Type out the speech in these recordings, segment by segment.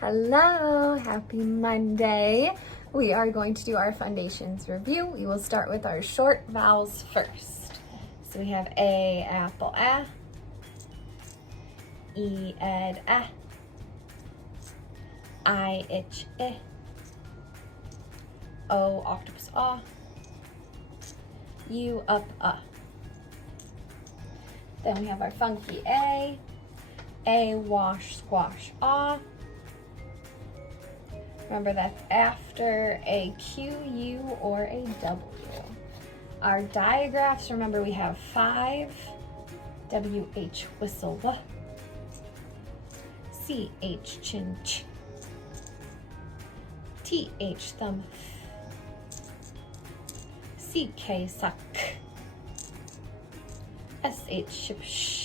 Hello, happy Monday. We are going to do our Fundations review. We will start with our short vowels first. So we have A, apple, A, E, ed, I, itch, I, O, octopus, A, U, up, Then we have our funky A, wash, squash, A. Remember that's after a Q, U, or a W. Our digraphs, remember we have 5, WH, whistle, W, CH, chin, ch, TH, thumb, CK, suck, SH, ship, sh.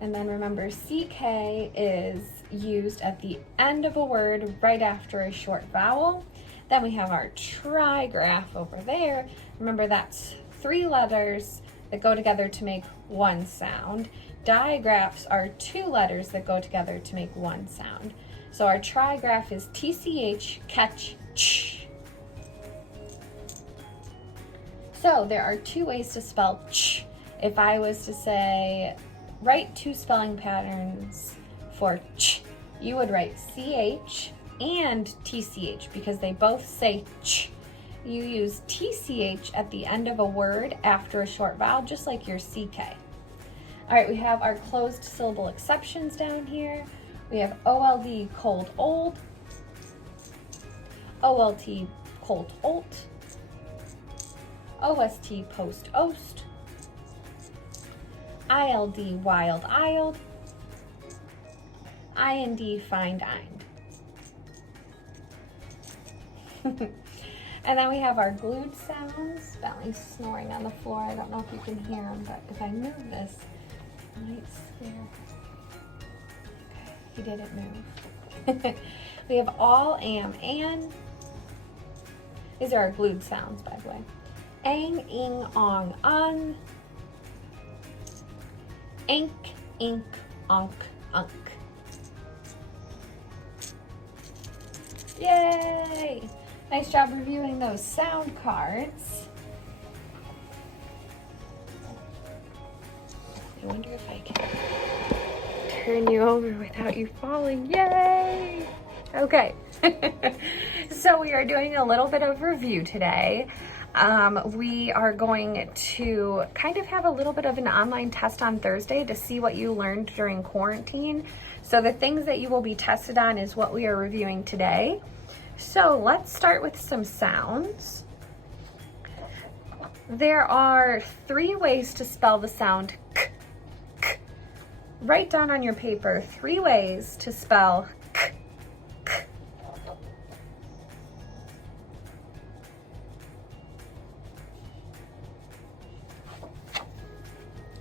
And then remember CK is used at the end of a word right after a short vowel. Then we have our trigraph over there. Remember that's 3 letters that go together to make one sound. Digraphs are 2 letters that go together to make one sound. So our trigraph is TCH, catch, ch. So there are 2 ways to spell ch. If I was to say, write 2 spelling patterns for ch, you would write CH and TCH because they both say ch. You use TCH at the end of a word after a short vowel, just like your CK. All right, we have our closed syllable exceptions down here. We have OLD, cold, old, OLT, colt, olt, OST, post, ost, ILD, wild, ild, IND, find, ind. And then we have our glued sounds. Bentley's snoring on the floor. I don't know if you can hear him, but if I move this, it might scare. Okay, he didn't move. We have all, am, and. These are our glued sounds, by the way. Ang, ing, ong, ung. Ink, ink, onk, unk. Yay! Nice job reviewing those sound cards. I wonder if I can turn you over without you falling. Yay! Okay. So we are doing a little bit of review today. We are going to kind of have a little bit of an online test on Thursday to see what you learned during quarantine. So the things that you will be tested on is what we are reviewing today. So let's start with some sounds. There are 3 ways to spell the sound k, k. Write down on your paper 3 ways to spell k, k.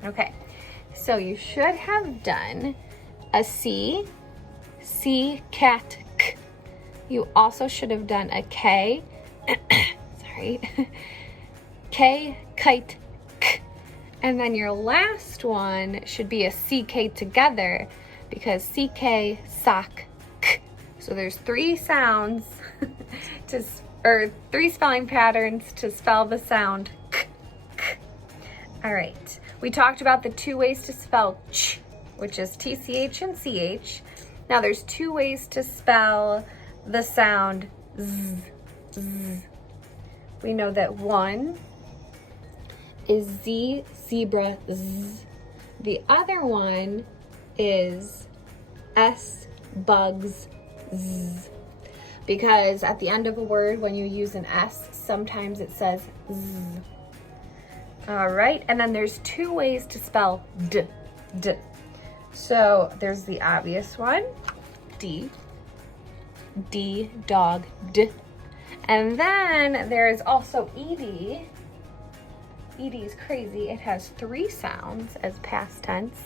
Okay, so you should have done a C, cat, k. You also should have done a K, sorry, K, kite, k. And then your last one should be a CK together because CK, sock, k. So there's 3 sounds or 3 spelling patterns to spell the sound k, k. All right. We talked about the 2 ways to spell ch, which is TCH and CH. Now there's 2 ways to spell the sound z, z. We know that one is Z, zebra, z. The other one is S, bugs, z. Because at the end of a word, when you use an S, sometimes it says z. All right, and then there's 2 ways to spell d, d. So there's the obvious one, D, D, dog, d. And then there is also ED. ED is crazy. It has 3 sounds as past tense.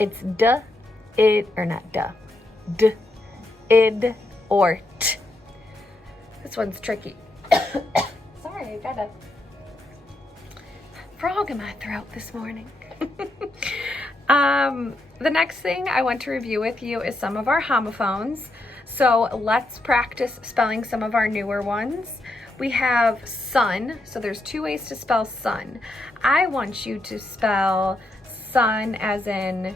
It's d, id, or not d, id, or t. This one's tricky. Sorry, I got a frog in my throat this morning. The next thing I want to review with you is some of our homophones. So let's practice spelling some of our newer ones. We have sun, so there's 2 ways to spell sun. I want you to spell sun as in,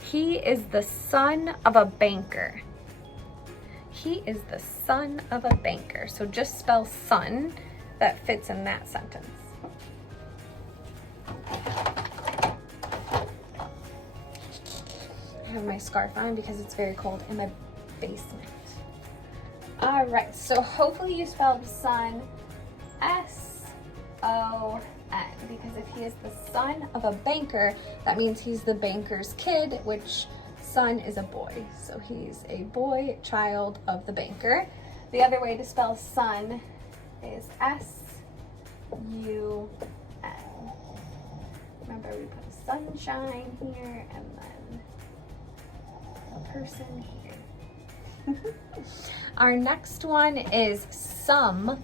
he is the son of a banker. He is the son of a banker. So just spell son, that fits in that sentence. I have my scarf on because it's very cold in my basement. All right, so hopefully you spelled son S-O-N, because if he is the son of a banker, that means he's the banker's kid, which son is a boy. So he's a boy child of the banker. The other way to spell son is S-U-N. Remember, we put a sunshine here and then a person here. Our next one is some.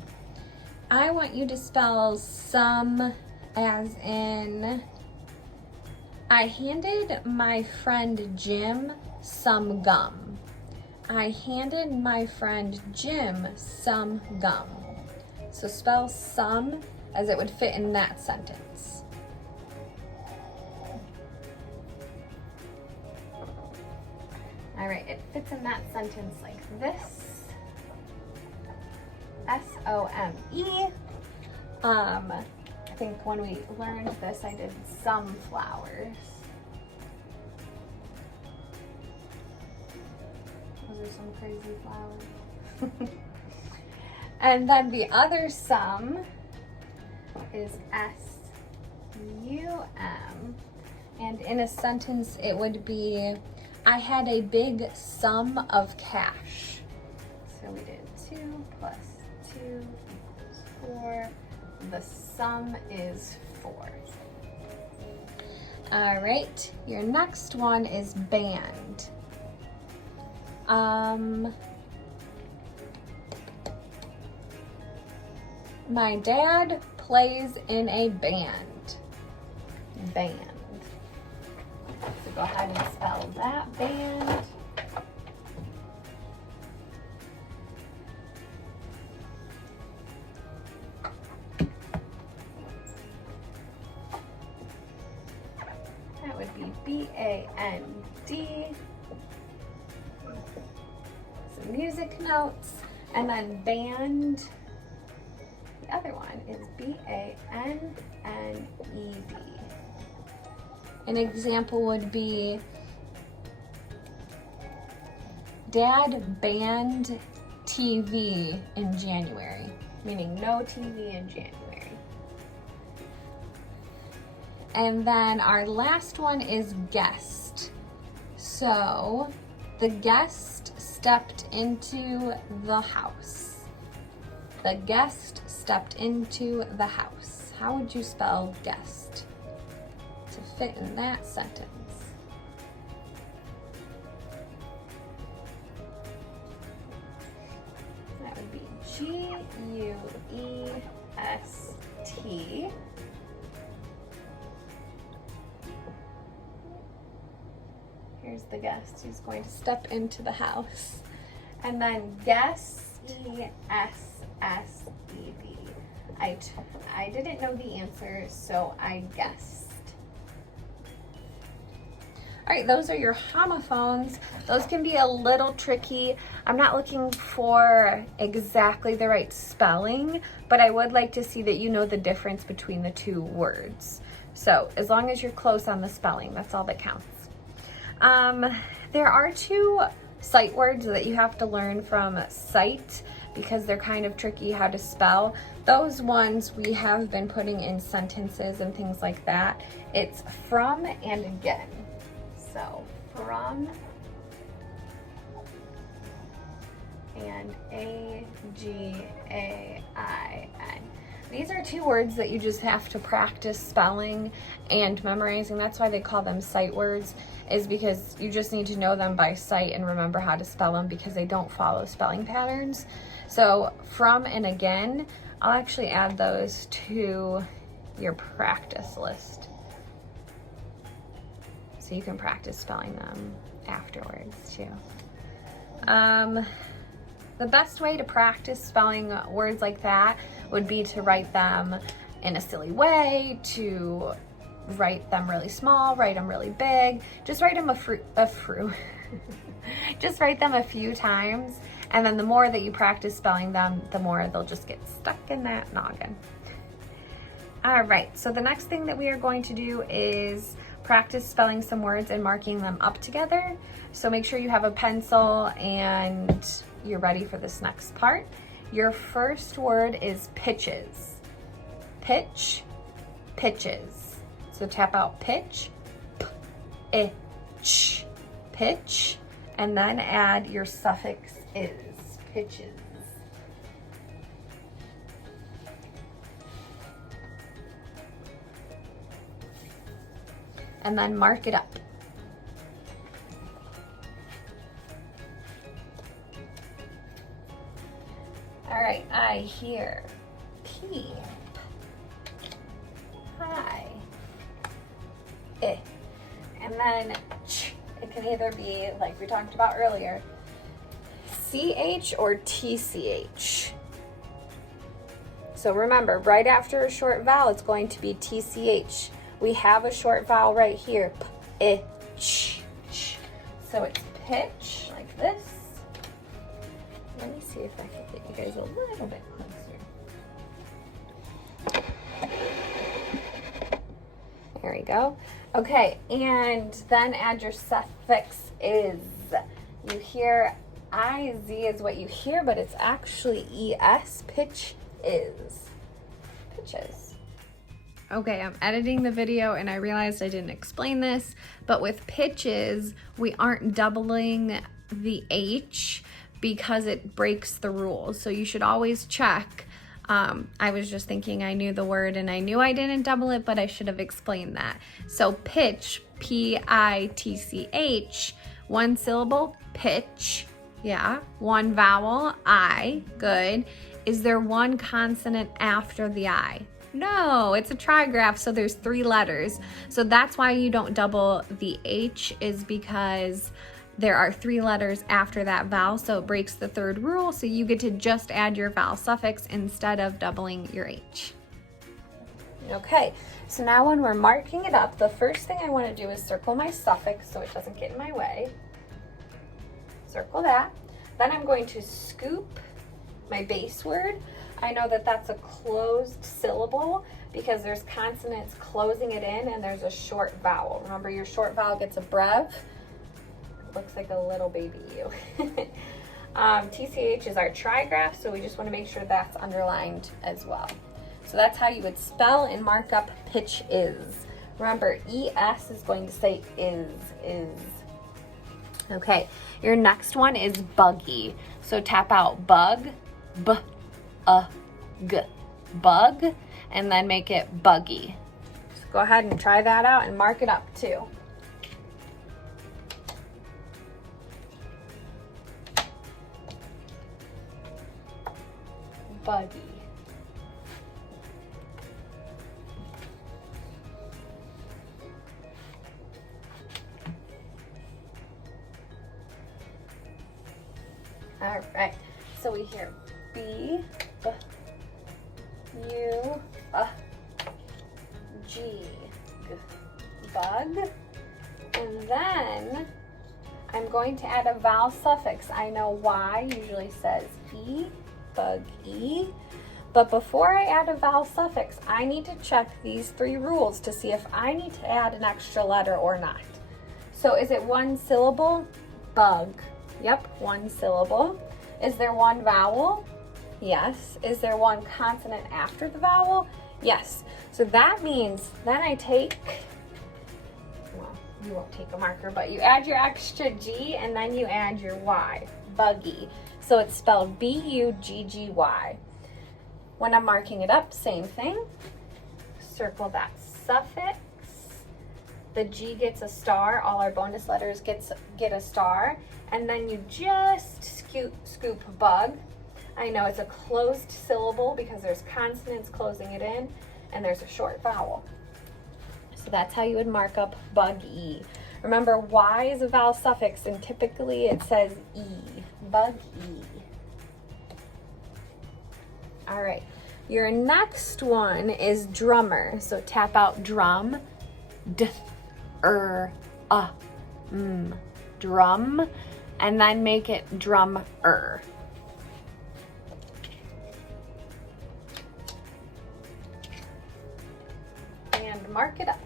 I want you to spell some as in, I handed my friend Jim some gum. I handed my friend Jim some gum. So spell some as it would fit in that sentence. All right, it fits in that sentence like this. S-O-M-E. I think when we learned this, I did some flowers. Those are some crazy flowers. And then the other sum is S-U-M. And in a sentence, it would be, I had a big sum of cash. So we did 2 plus 2 equals 4. The sum is 4. All right, your next one is band. My dad plays in a band. Band. So go ahead and spell that, band. That would be B-A-N-D. Some music notes. And then band, the other one is B-A-N-N-E-D. An example would be, Dad banned TV in January, meaning no TV in January. And then our last one is guest. So the guest stepped into the house. The guest stepped into the house. How would you spell guest to fit in that sentence? That would be G-U-E-S-T. Here's the guest who's going to step into the house. And then guess, E-S-S-E-D. I didn't know the answer, so I guessed. All right, those are your homophones. Those can be a little tricky. I'm not looking for exactly the right spelling, but I would like to see that you know the difference between the two words. So as long as you're close on the spelling, that's all that counts. There are 2 sight words that you have to learn from sight because they're kind of tricky how to spell. Those ones we have been putting in sentences and things like that. It's from and again. So from and A-G-A-I-N. These are 2 words that you just have to practice spelling and memorizing. That's why they call them sight words, is because you just need to know them by sight and remember how to spell them because they don't follow spelling patterns. So from and again, I'll actually add those to your practice list, so you can practice spelling them afterwards too. The best way to practice spelling words like that would be to write them in a silly way, to write them really small, write them really big. Just write them just write them a few times, and then the more that you practice spelling them, the more they'll just get stuck in that noggin. All right, so the next thing that we are going to do is practice spelling some words and marking them up together. So make sure you have a pencil and you're ready for this next part. Your first word is pitches. Pitch, pitches. So tap out pitch, p-itch, pitch, and then add your suffix is, pitches. And then mark it up. All right, I hear peep, hi, and then ch. It can either be, like we talked about earlier, CH or TCH. So remember, right after a short vowel, it's going to be TCH. We have a short vowel right here, p-itch. So it's pitch, like this. Let me see if I can get you guys a little bit closer. There we go. Okay, and then add your suffix is. You hear IZ is what you hear, but it's actually ES. Pitch is. Pitches. Okay, I'm editing the video and I realized I didn't explain this, but with pitches, we aren't doubling the H because it breaks the rules. So you should always check. I was just thinking I knew the word and I knew I didn't double it, but I should have explained that. So pitch, P-I-T-C-H, one syllable, pitch, yeah. One vowel, I, good. Is there one consonant after the I? No, it's a trigraph, so there's 3 letters. So that's why you don't double the H, is because there are 3 letters after that vowel, so it breaks the 3rd rule, so you get to just add your vowel suffix instead of doubling your H. Okay, so now when we're marking it up, the first thing I want to do is circle my suffix so it doesn't get in my way. Circle that. Then I'm going to scoop my base word. I know that that's a closed syllable because there's consonants closing it in and there's a short vowel. Remember, your short vowel gets a brev. Looks like a little baby you. TCH is our trigraph, so we just want to make sure that's underlined as well. So that's how you would spell and mark up pitch is. Remember, ES is going to say is. Okay, your next one is buggy. So tap out bug, b-a-g, bug, and then make it buggy. So go ahead and try that out and mark it up too. Buggy. All right, so we hear B, B, U, G, G, bug, and then I'm going to add a vowel suffix. I know Y usually says E, bug E, but before I add a vowel suffix, I need to check these 3 rules to see if I need to add an extra letter or not. So is it one syllable? Bug. Yep, one syllable. Is there one vowel? Yes. Is there one consonant after the vowel? Yes. So that means then I take, well, you won't take a marker, but you add your extra G and then you add your Y, buggy. So it's spelled B-U-G-G-Y. When I'm marking it up, same thing. Circle that suffix. The G gets a star. All our bonus letters get a star. And then you just scoop bug. I know it's a closed syllable because there's consonants closing it in. and there's a short vowel. So that's how you would mark up bug-e. Remember, Y is a vowel suffix, and typically it says E, bug-e. All right, your next one is drummer. So tap out drum, drum, and then make it drum-er. And mark it up.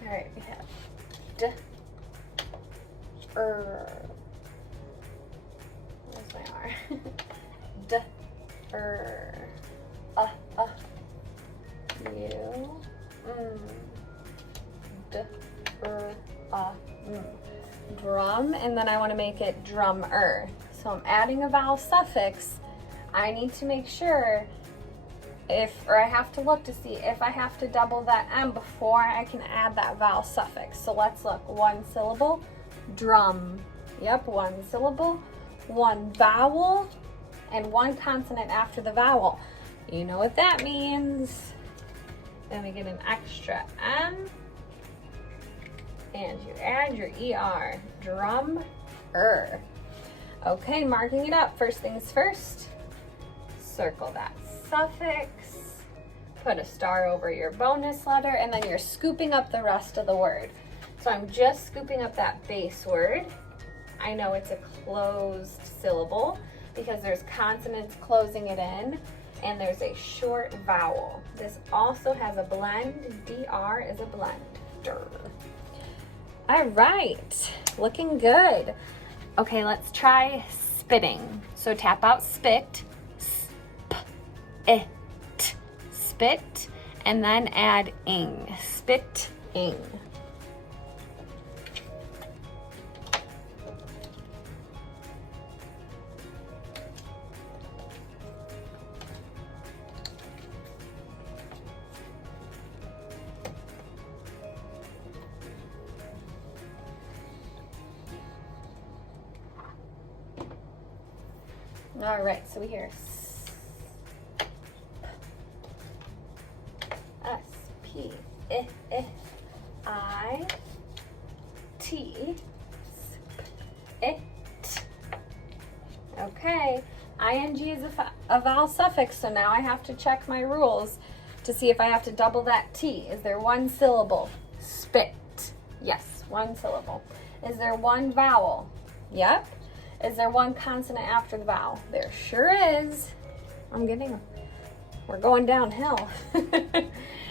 All right, we have where's my R? Drum, and then I want to make it drum-er. So I'm adding a vowel suffix. I need to make sure or I have to look to see if I have to double that M before I can add that vowel suffix. So let's look. One syllable, drum. Yep, one syllable, one vowel, and one consonant after the vowel. You know what that means. Then we get an extra M, and you add your ER, drum-er. Okay, marking it up. First things first, circle that suffix, put a star over your bonus letter, and then you're scooping up the rest of the word. So I'm just scooping up that base word. I know it's a closed syllable because there's consonants closing it in, and there's a short vowel. This also has a blend. DR is a blend. All right, looking good. Okay, let's try spitting. So tap out spit, it, spit, and then add ing, spit-ing. All right, so we hear S-P-I-I-T, it. Okay, ing is a vowel suffix, so now I have to check my rules to see if I have to double that T. Is there one syllable? Spit. Yes, one syllable. Is there one vowel? Yep. Is there one consonant after the vowel? There sure is. We're going downhill.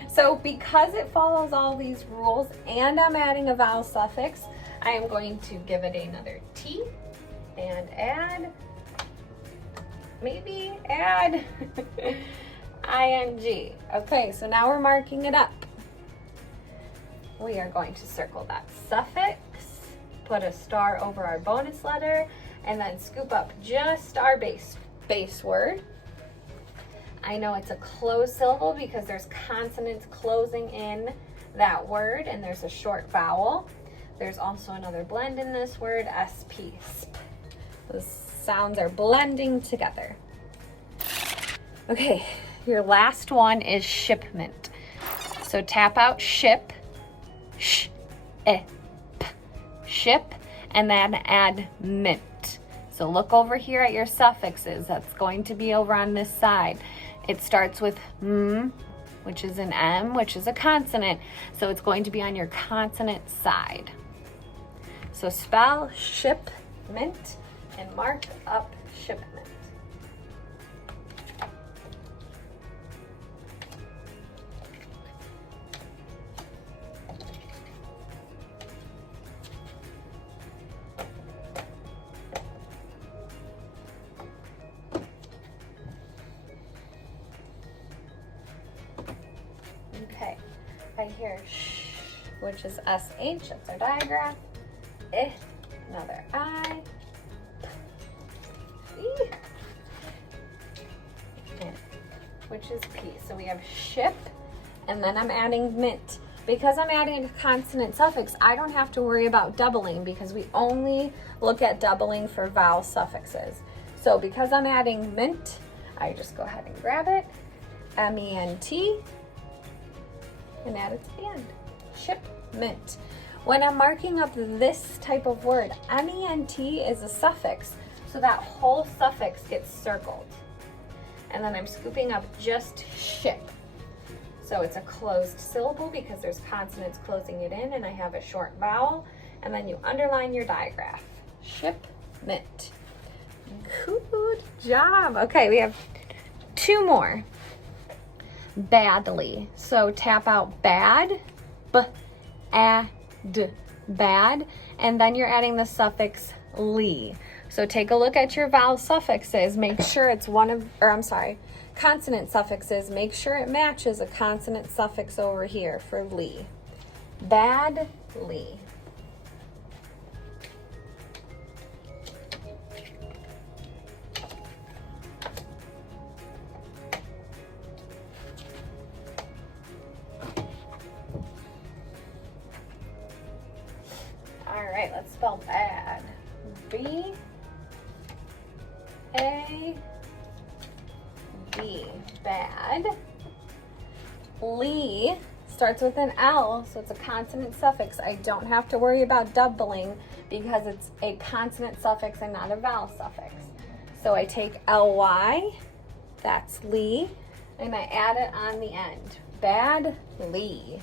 So because it follows all these rules and I'm adding a vowel suffix, I am going to give it another T and add ing. Okay, so now we're marking it up. We are going to circle that suffix, put a star over our bonus letter, and then scoop up just our base word. I know it's a closed syllable because there's consonants closing in that word, and there's a short vowel. There's also another blend in this word, SP, sp. Those sounds are blending together. Okay, your last one is shipment. So tap out ship, ship, and then add mint. So look over here at your suffixes. That's going to be over on this side. It starts with m, which is an M, which is a consonant. So it's going to be on your consonant side. So spell shipment and mark up shipment. Okay, I hear sh, which is SH, that's our diagram. Another I. E. And which is P. So we have ship, and then I'm adding mint. Because I'm adding a consonant suffix, I don't have to worry about doubling because we only look at doubling for vowel suffixes. So because I'm adding mint, I just go ahead and grab it, M-E-N-T, and add it to the end. Ship, mint. When I'm marking up this type of word, M-E-N-T is a suffix, so that whole suffix gets circled. And then I'm scooping up just ship. So it's a closed syllable because there's consonants closing it in, and I have a short vowel, and then you underline your digraph. Ship, mint. Good job. Okay, we have two more. Badly. So tap out bad, b-a-d, bad, and then you're adding the suffix ly. So take a look at your vowel suffixes. Make sure it's consonant suffixes. Make sure it matches a consonant suffix over here for ly. Badly. All right, let's spell bad. B-A-D, bad. Ly starts with an L, so it's a consonant suffix. I don't have to worry about doubling because it's a consonant suffix and not a vowel suffix. So I take ly, that's ly, and I add it on the end. Badly.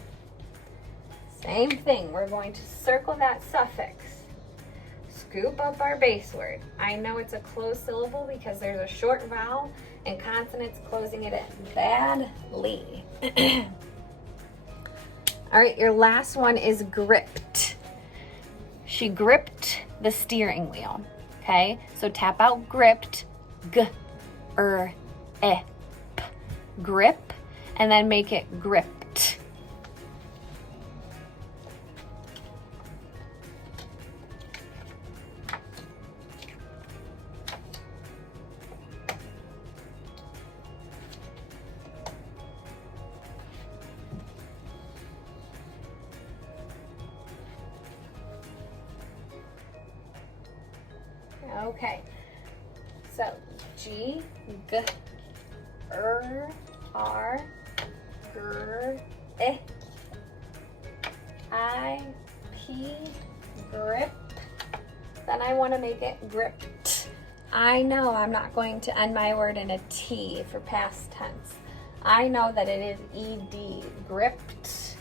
Same thing, we're going to circle that suffix. Scoop up our base word. I know it's a closed syllable because there's a short vowel and consonants closing it in. Badly. All right, your last one is gripped. She gripped the steering wheel. Okay, so tap out gripped, g-r-e-p, grip, and then make it gripped. Okay, so G, G, R, R, Gr, I, I, P, grip. Then I want to make it gripped. I know I'm not going to end my word in a T for past tense. I know that it is ED, gripped,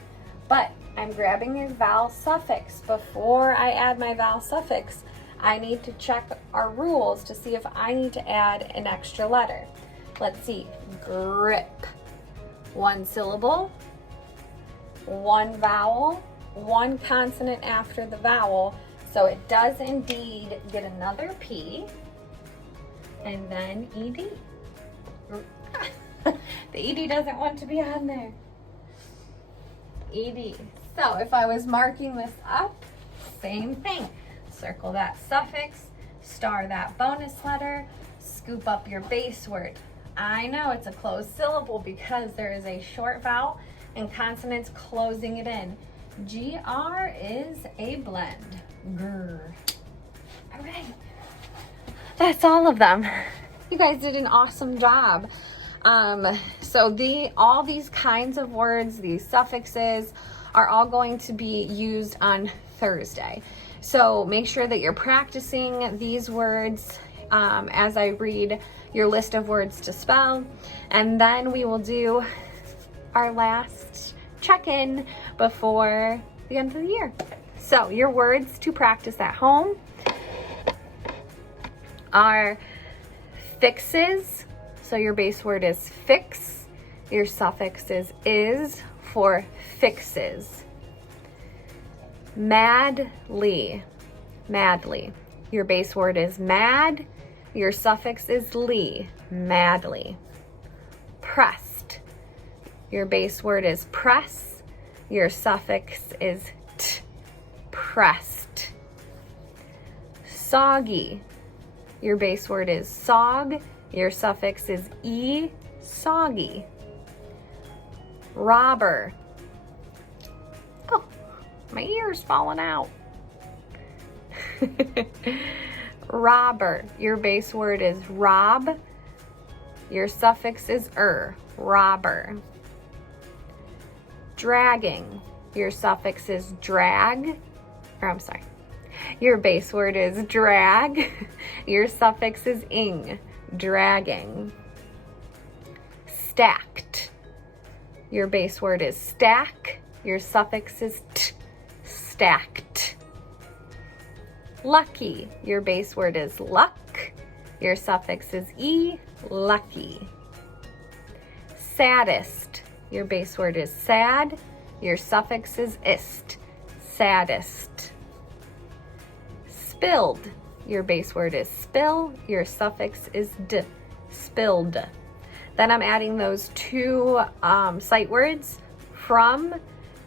but I'm grabbing a vowel suffix. Before I add my vowel suffix, I need to check our rules to see if I need to add an extra letter. Let's see, grip. One syllable, one vowel, one consonant after the vowel. So it does indeed get another P and then ED. The ED doesn't want to be on there. ED. So if I was marking this up, same thing. Circle that suffix, star that bonus letter, scoop up your base word. I know it's a closed syllable because there is a short vowel and consonants closing it in. GR is a blend. Grr. All right. That's all of them. You guys did an awesome job. So all these kinds of words, these suffixes, are all going to be used on Thursday. So make sure that you're practicing these words as I read your list of words to spell. And then we will do our last check-in before the end of the year. So your words to practice at home are fixes. So your base word is fix. Your suffix is for fixes. Madly, madly. Your base word is mad. Your suffix is ly, madly. Pressed. Your base word is press. Your suffix is t, pressed. Soggy. Your base word is sog. Your suffix is e, soggy. Robber. Oh, my ear's falling out. Robber. Your base word is rob. Your suffix is robber. Dragging. Your suffix is drag. Your base word is drag. Your suffix is ing. Dragging. Stacked. Your base word is stack. Your suffix is stacked. Lucky. Your base word is luck. Your suffix is lucky. Saddest. Your base word is sad. Your suffix is saddest. Spilled. Your base word is spill. Your suffix is spilled. Then I'm adding those two sight words, from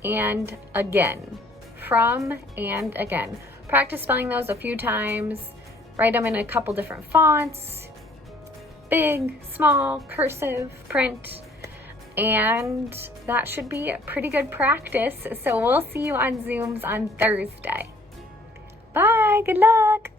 and again. From and again. Practice spelling those a few times. Write them in a couple different fonts. Big, small, cursive, print. And that should be a pretty good practice. So we'll see you on Zooms on Thursday. Bye, good luck.